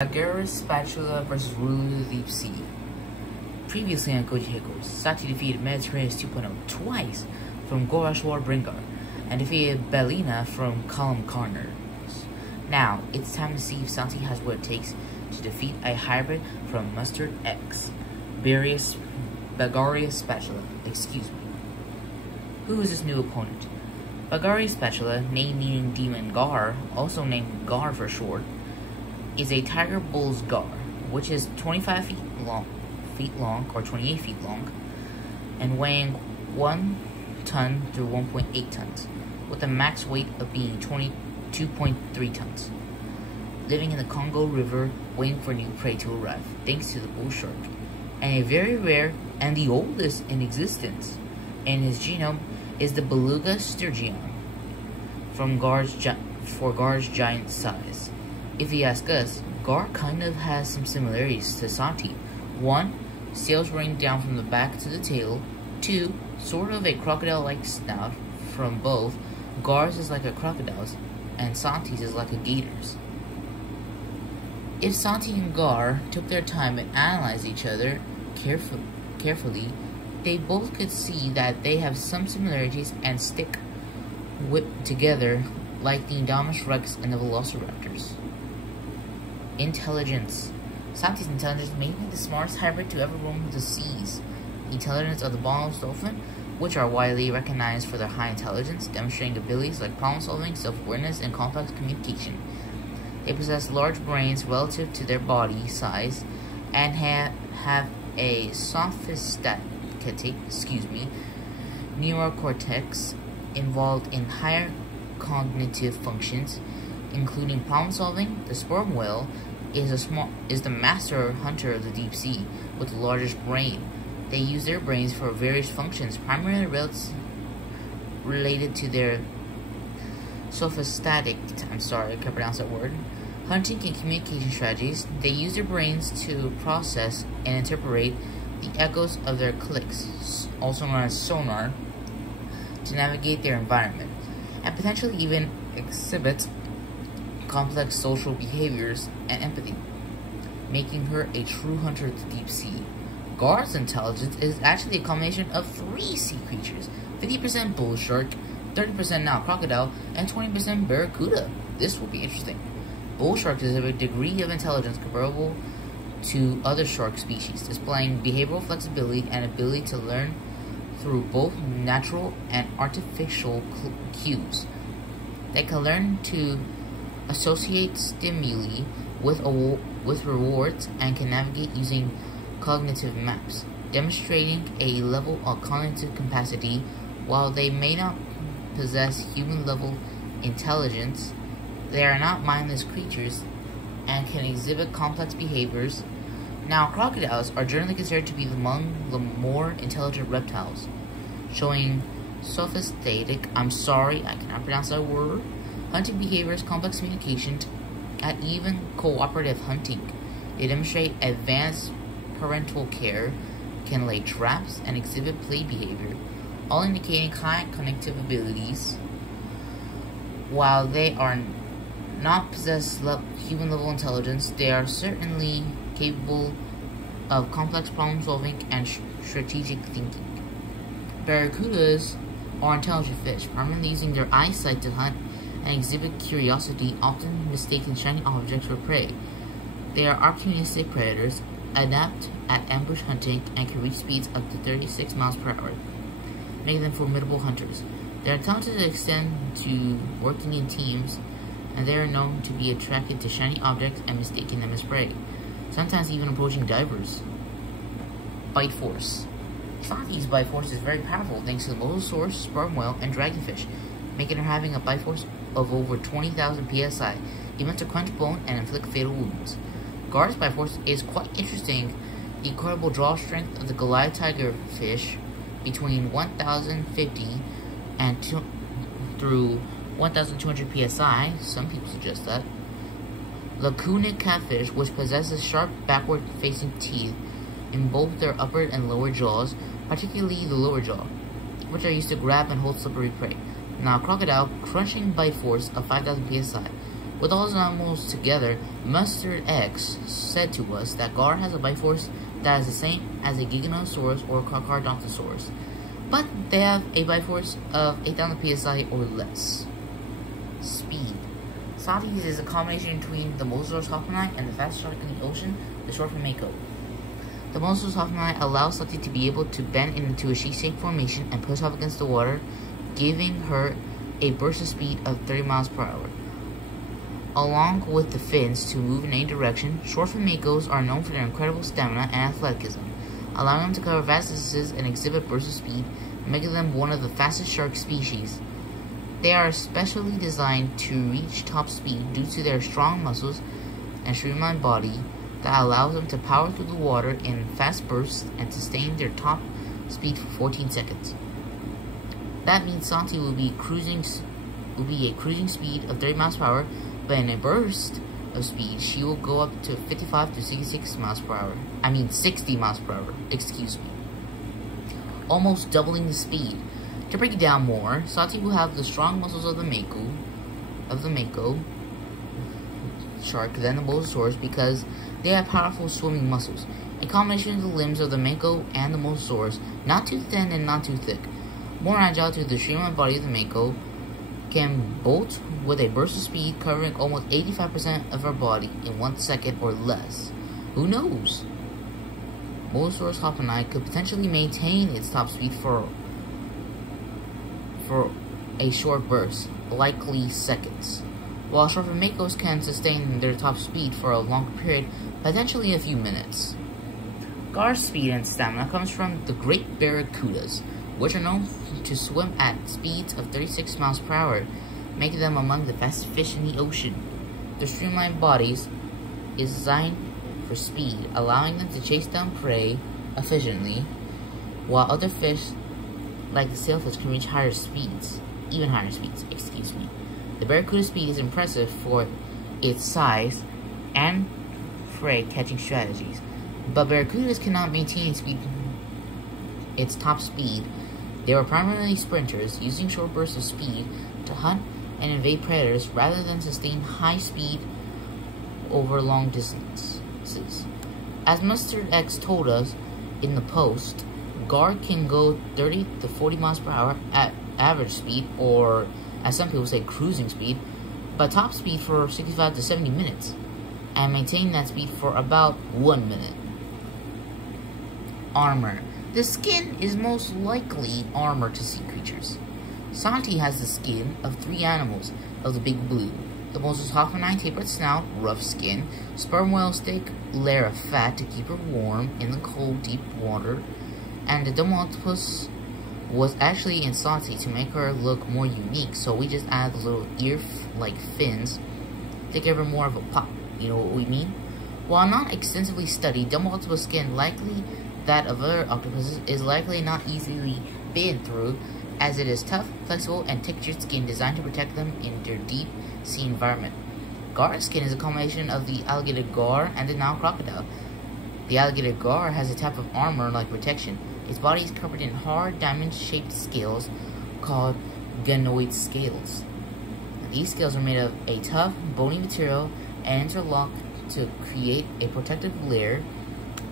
Bagarius, Spatula vs. Rulers of the Deep Sea. Previously on Koji Hikos, Sati defeated Mediterranean 2.0 twice from Gorashwar Bringar, and defeated Bellina from Column Corners. Now, it's time to see if Sati has what it takes to defeat a hybrid from Mustard X, Bagarius Spatula. Excuse me. Who is this new opponent? Bagarius Spatula, name meaning Demon Gar, also named Gar for short, is a tiger bull's gar, which is 25 feet long or 28 feet long, and weighing 1 ton through 1.8 tons, with a max weight of being 22.3 tons. Living in the Congo River, waiting for new prey to arrive, thanks to the bull shark, and a very rare and the oldest in existence in his genome is the beluga sturgeon, for Gar's giant size. If you ask us, Gar kind of has some similarities to Sati. 1. Scales running down from the back to the tail. 2. Sort of a crocodile-like snout from both. Gar's is like a crocodile's, and Sati's is like a gator's. If Sati and Gar took their time and analyzed each other carefully, they both could see that they have some similarities and stick together like the Indominus Rex and the Velociraptors. Intelligence. Sati's intelligence may be the smartest hybrid to ever roam the seas. The intelligence of the bottlenose dolphin, which are widely recognized for their high intelligence, demonstrating abilities like problem-solving, self-awareness, and complex communication. They possess large brains relative to their body size, and have a sophisticated neurocortex involved in higher cognitive functions, including problem-solving. The sperm whale is the master hunter of the deep sea with the largest brain. They use their brains for various functions, primarily related to their sophisticated, I can't pronounce that word, hunting and communication strategies. They use their brains to process and interpret the echoes of their clicks, also known as sonar, to navigate their environment, and potentially even exhibit complex social behaviors and empathy, making her a true hunter of the deep sea. Gar's intelligence is actually a combination of 3 sea creatures: 50% bull shark, 30% now crocodile, and 20% barracuda. This will be interesting. Bull sharks exhibit a degree of intelligence comparable to other shark species, displaying behavioral flexibility and ability to learn through both natural and artificial cues. They can learn to associate stimuli with rewards and can navigate using cognitive maps, demonstrating a level of cognitive capacity. While they may not possess human-level intelligence, they are not mindless creatures and can exhibit complex behaviors. Now, crocodiles are generally considered to be among the more intelligent reptiles, showing sophisticated, I cannot pronounce that word, hunting behaviors, complex communication, and even cooperative hunting. They demonstrate advanced parental care, can lay traps, and exhibit play behavior, all indicating high cognitive abilities. While they are not possess human-level intelligence, they are certainly capable of complex problem-solving and strategic thinking. Barracudas are intelligent fish, primarily using their eyesight to hunt and exhibit curiosity, often mistaking shiny objects for prey. They are opportunistic predators, adept at ambush hunting, and can reach speeds up to 36 miles per hour, making them formidable hunters. Their intelligence extends to working in teams, and they are known to be attracted to shiny objects and mistaking them as prey, sometimes even approaching divers. Bite force. Sati's bite force is very powerful thanks to the mosasaurus, sperm whale, and dragonfish, making her having a bite force of over 20,000 psi, even to crunch bone and inflict fatal wounds. Gar's bite force is quite interesting. The incredible draw strength of the Goliath tiger fish between 1,050 and through 1,200 psi, some people suggest that. Lacunic catfish, which possesses sharp backward-facing teeth in both their upper and lower jaws, particularly the lower jaw, which are used to grab and hold slippery prey. Now, crocodile, crushing bite force of 5,000 psi, With all those animals together, Mustard X said to us that Gar has a bite force that is the same as a Giganosaurus or Carcharodontosaurus, but they have a bite force of 8,000 psi or less. Speed. Satis is a combination between the Mosasaurus hoffmanni and the fastest shark in the ocean, the short-fin mako. The Mosasaurus hoffmanni allows Sati to be able to bend into a sheet-shaped formation and push off against the water, giving her a burst of speed of 30 miles per hour. Along with the fins to move in any direction, short-fin makos are known for their incredible stamina and athleticism, allowing them to cover vast distances and exhibit bursts of speed, making them one of the fastest shark species. They are specially designed to reach top speed due to their strong muscles and streamlined body that allows them to power through the water in fast bursts and sustain their top speed for 14 seconds. That means Santi will be a cruising speed of 30 miles per hour, but in a burst of speed, she will go up to 55 to 66 miles per hour. 60 miles per hour, excuse me. Almost doubling the speed. To break it down more, Sati will have the strong muscles of the mako shark than the Mosasaurus because they have powerful swimming muscles. A combination of the limbs of the mako and the Mosasaurus, not too thin and not too thick. More agile to the streamlined body of the mako, can bolt with a burst of speed covering almost 85% of her body in 1 second or less. Who knows? Mosasaurus hoffmanni could potentially maintain its top speed for a short burst, likely seconds, while short-fin makos can sustain their top speed for a longer period, potentially a few minutes. Gar's speed and stamina comes from the great barracudas, which are known to swim at speeds of 36 miles per hour, making them among the fastest fish in the ocean. Their streamlined bodies is designed for speed, allowing them to chase down prey efficiently, while other fish like the sailfish can reach even higher speeds, excuse me. The barracuda speed is impressive for its size and prey catching strategies, but barracudas cannot maintain its top speed. They were primarily sprinters, using short bursts of speed to hunt and evade predators rather than sustain high speed over long distances. As Mustard X told us in the post, Gar can go 30 to 40 miles per hour at average speed, or as some people say, cruising speed, but top speed for 65 to 70 minutes, and maintain that speed for about 1 minute. Armor. The skin is most likely armor to sea creatures. Santi has the skin of 3 animals of the big blue. The Mosasaurus hoffmanni tapered snout, rough skin, sperm whale's thick layer of fat to keep her warm in the cold, deep water, and the dumb octopus was actually in Santi to make her look more unique, so we just added the little ear-like fins to give her more of a pop, you know what we mean? While not extensively studied, dumb octopus skin, likely that of other octopuses, is likely not easily bitten through, as it is tough, flexible, and textured skin designed to protect them in their deep sea environment. Gar's skin is a combination of the alligator gar and the Nile crocodile. The alligator gar has a type of armor-like protection. Its body is covered in hard, diamond-shaped scales called ganoid scales. These scales are made of a tough, bony material and interlock to create a protective layer,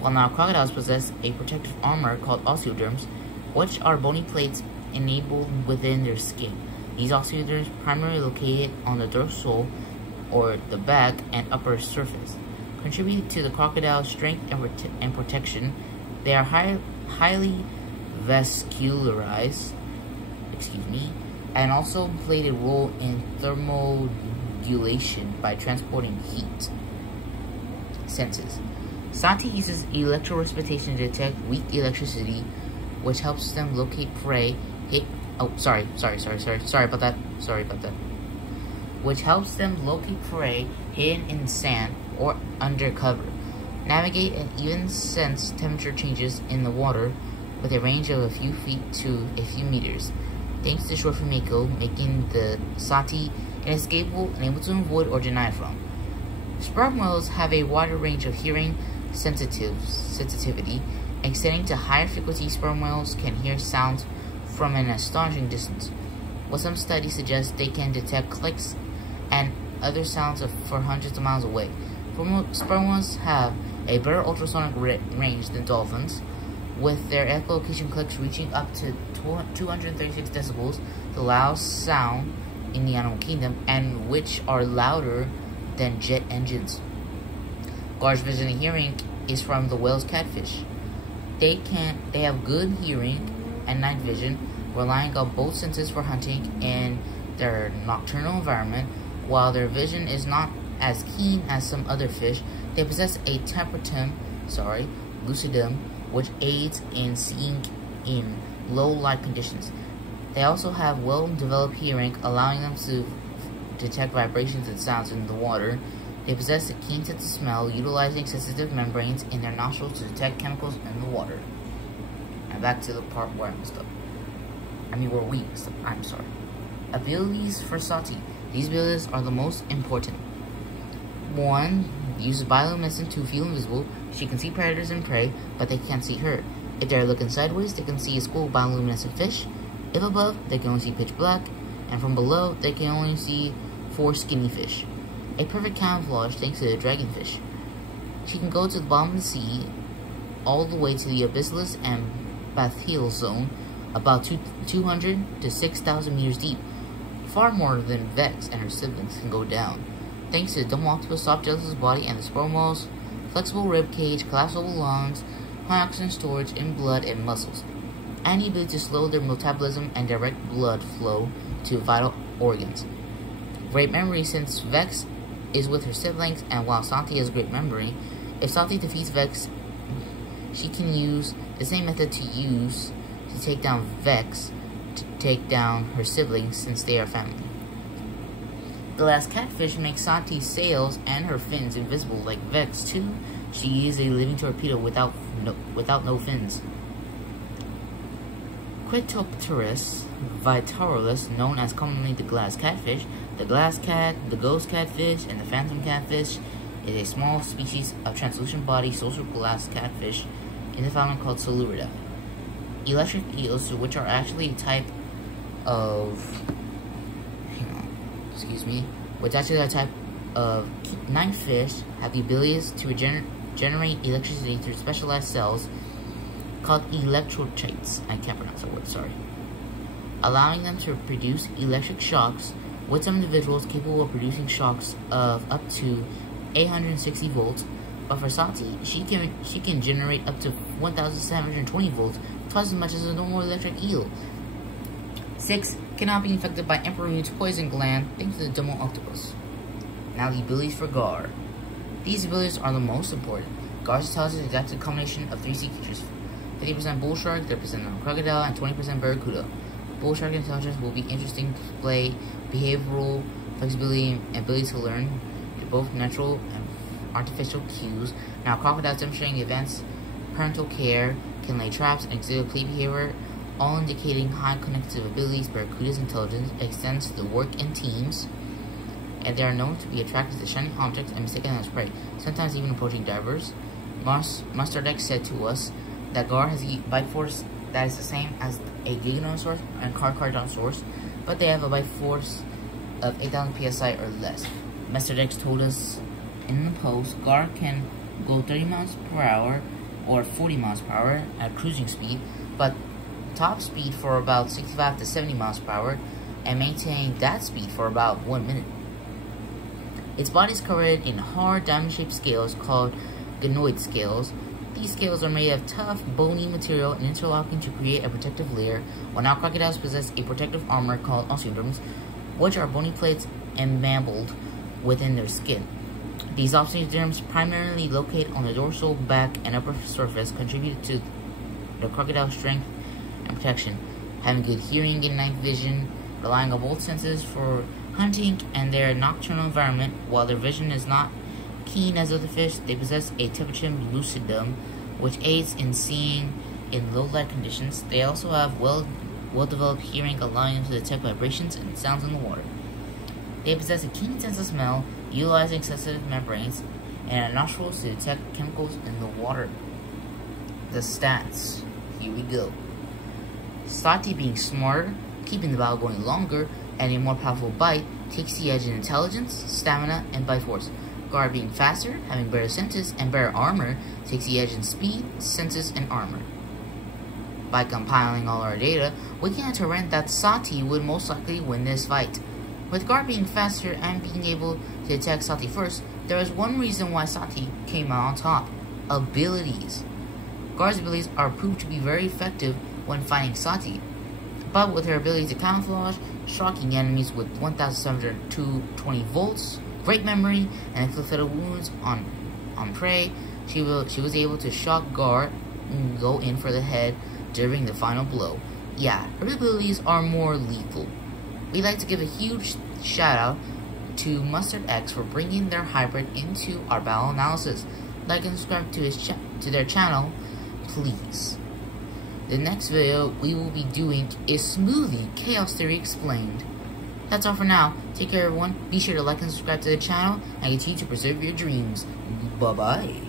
while Nile crocodiles possess a protective armor called osteoderms, which are bony plates enabled within their skin. These osteoderms primarily located on the dorsal, or the back and upper surface, contribute to the crocodile's strength and protection. They are highly vascularized, and also played a role in thermoregulation by transporting heat. Senses. Santi uses electrorespiration to detect weak electricity, which helps them locate prey. Which helps them locate prey hidden in sand or under cover, navigate and even sense temperature changes in the water with a range of a few feet to a few meters, thanks to short-fin mako, making the Sati inescapable and able to avoid or deny from. Sperm whales have a wider range of hearing sensitivity, extending to higher frequency. Sperm whales can hear sounds from an astonishing distance, what some studies suggest they can detect clicks and other sounds for hundreds of miles away. Sperm have a better ultrasonic range than dolphins, with their echolocation clicks reaching up to 236 decibels, the loudest sound in the animal kingdom, and which are louder than jet engines. Gar's vision and hearing is from the whale's catfish. They have good hearing and night vision, relying on both senses for hunting in their nocturnal environment. While their vision is not as keen as some other fish, they possess a lucidum, which aids in seeing in low light conditions. They also have well-developed hearing, allowing them to detect vibrations and sounds in the water. They possess a keen sense of smell, utilizing sensitive membranes in their nostrils to detect chemicals in the water. And back to the part where I messed up. Where we messed up. I'm sorry. Abilities for Sati. These abilities are the most important. 1. Uses bioluminescence to feel invisible. She can see predators and prey, but they can't see her. If they're looking sideways, they can see a school of bioluminescent fish. If above, they can only see pitch black. And from below, they can only see 4 skinny fish. A perfect camouflage thanks to the dragonfish. She can go to the bottom of the sea, all the way to the abyssal and bathyal zone, about 200 to 6,000 meters deep. Far more than Vex and her siblings can go down, thanks to the dumb octopus soft gelatinous body and the sperm whale's flexible rib cage, collapsible lungs, high oxygen storage in blood and muscles, and the ability to slow their metabolism and direct blood flow to vital organs. Great memory, since Vex is with her siblings, and while Sati has great memory, if Sati defeats Vex, she can use the same method to take down Vex to take down her siblings, since they are family. The last catfish makes Sati's sails and her fins invisible like Vex too. She is a living torpedo without no fins. Cryptopterus vitalis, known as commonly the glass catfish, the glass cat, the ghost catfish, and the phantom catfish, is a small species of translucent body social glass catfish in the family called Solurida. Electric eels, which are actually a type of night fish, have the abilities to generate electricity through specialized cells called electrochates. I can't pronounce that word, sorry. Allowing them to produce electric shocks, with some individuals capable of producing shocks of up to 860 volts, but for Sati, she can generate up to 1,720 volts, twice as much as a normal electric eel. 6. Cannot be infected by Emperor's poison gland, thanks to the dumb octopus. Now the abilities for Gar. These abilities are the most important. Gar's intelligence is exactly a combination of 3 sea creatures: 50% bull shark, 30% crocodile, and 20% barracuda. Bull shark intelligence will be interesting to display behavioral flexibility and ability to learn to both natural and artificial cues. Now crocodiles demonstrating advanced parental care, can lay traps, and exhibit play behavior, all indicating high connective abilities. Barracuda's intelligence extends to the work in teams, and they are known to be attracted to shiny objects and mistaken as prey, sometimes even approaching divers. Mustardek said to us that Gar has a bite force that is the same as a Giganosaurus and Carcharodontosaurus, but they have a bite force of 8,000 psi or less. Mustardek told us in the post, Gar can go 30 miles per hour or 40 miles per hour at cruising speed, but top speed for about 65 to 70 miles per hour, and maintain that speed for about 1 minute. Its body is covered in hard diamond-shaped scales called ganoid scales. These scales are made of tough, bony material and interlocking to create a protective layer, while now crocodiles possess a protective armor called osteoderms, which are bony plates embalmed within their skin. These osteoderms, primarily located on the dorsal, back, and upper surface, contribute to the crocodile's strength and protection. Having good hearing and night vision, relying on both senses for hunting and their nocturnal environment, while their vision is not keen as other fish, they possess a temperature lucidum, which aids in seeing in low light conditions. They also have well-developed hearing, allowing them to detect vibrations and sounds in the water. They possess a keen sense of smell, utilizing sensitive membranes and nostrils to detect chemicals in the water. The stats. Here we go. Sati being smarter, keeping the bow going longer, and a more powerful bite, takes the edge in intelligence, stamina, and by force. Guard being faster, having better senses, and better armor takes the edge in speed, senses, and armor. By compiling all our data, we can determine that Sati would most likely win this fight. With Guard being faster and being able to attack Sati first, there is one reason why Sati came out on top: abilities. Guard's abilities are proved to be very effective when fighting Sati, but with her ability to camouflage, shocking enemies with 1,720 volts, great memory, and inflicted wounds on prey, she was able to shock Guard and go in for the head during the final blow. Yeah, her abilities are more lethal. We'd like to give a huge shout out to Mustard X for bringing their hybrid into our battle analysis. Like and subscribe to their channel, please. The next video we will be doing is Smoothie Chaos Theory Explained. That's all for now. Take care everyone. Be sure to like and subscribe to the channel and continue to preserve your dreams. Bye bye.